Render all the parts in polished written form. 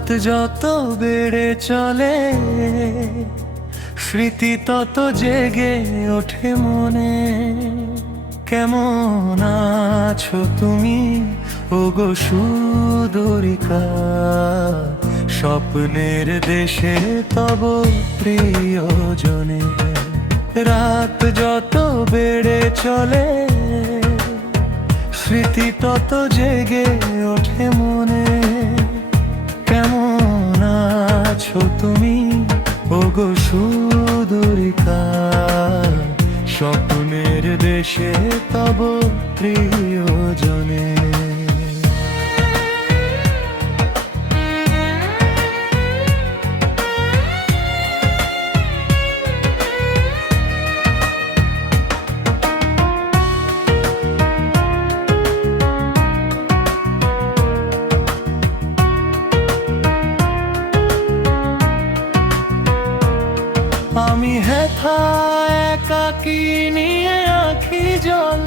রাত যত বেড়ে চলে স্মৃতি তত জেগে ওঠে মনে। কেমন আছো তুমি ওগো সুদূরিকা, স্বপ্নের দেশে তব প্রিয়জনে। রাত যত বেড়ে চলে স্মৃতি তত জেগে ওঠে মনে। কেমন আছো তুমি ওগো সুদূরিকা, স্বপ্নের দেশে তব প্রিয়জনে। আমি হেথা একাকী নিয়ে আঁখি জল,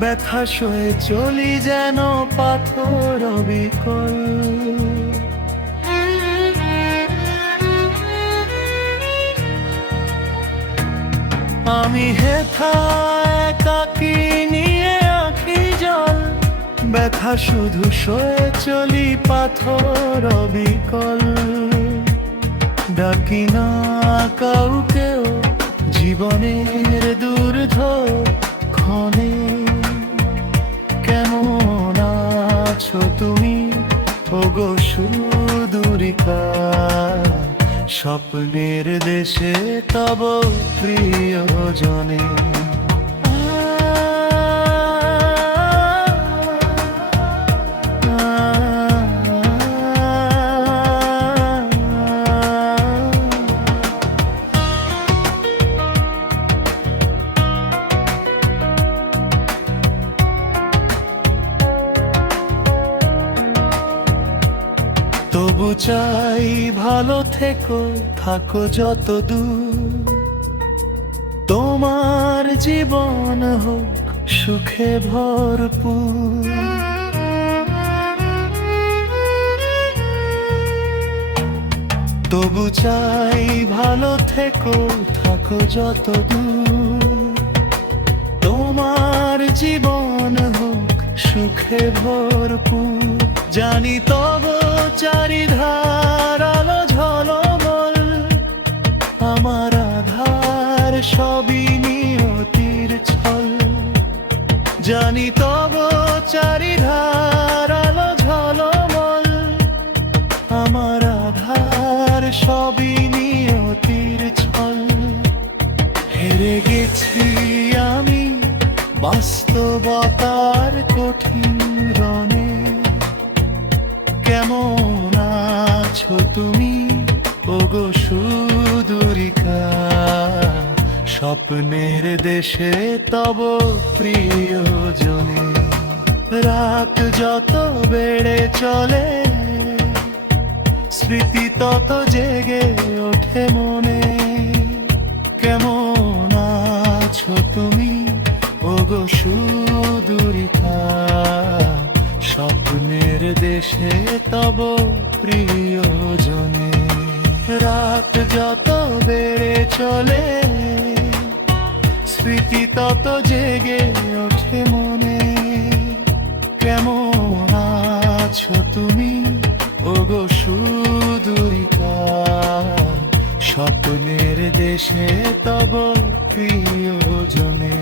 ব্যথা সয়ে চলি যেন পাথর অবিকল। আমি হেথা একাকী নিয়ে আঁখি জল, ব্যথা শুধু সয়ে চলি পাথর অবিকল। ডাকি না কাউকেও জীবনের ক্ষণে। কেমন আছো তুমি ওগো সুদূরিকা, স্বপ্নের দেশে তব প্রিয়জনে। তবু চাই ভালো থেকো, থাকো যত দূর, তোমার জীবন হোক সুখে ভরপুর। তবু চাই ভালো থেকো, থাকো যত দূর, তোমার জীবন হোক সুখে ভরপুর। জানি তব চারিধার আলো ঝলমল, আমার আধার সবই নিয়তির ছল। জানি তব চারিধার আলো ঝলমল, আমার আধার সবই নিয়তির ছল। হেরে গেছি আমি বাস্তবতার কঠিন রণে। কেমন আছো তুমি ওগো সুদূরিকা, স্বপ্নের দেশে তব প্রিয়জনে। রাত যত বেড়ে চলে স্মৃতি তত জেগে ওঠে মনে। কেমন আছো তুমি ওগো সুদূরিকা, স্বপ্নের দেশে তব প্রিয়জনে। রাত যত বেড়ে চলে স্মৃতি তত জেগে ওঠে মনে। কেমন আছো তুমি ওগো সুদূরিকা, স্বপ্নের দেশে তব প্রিয়জনে।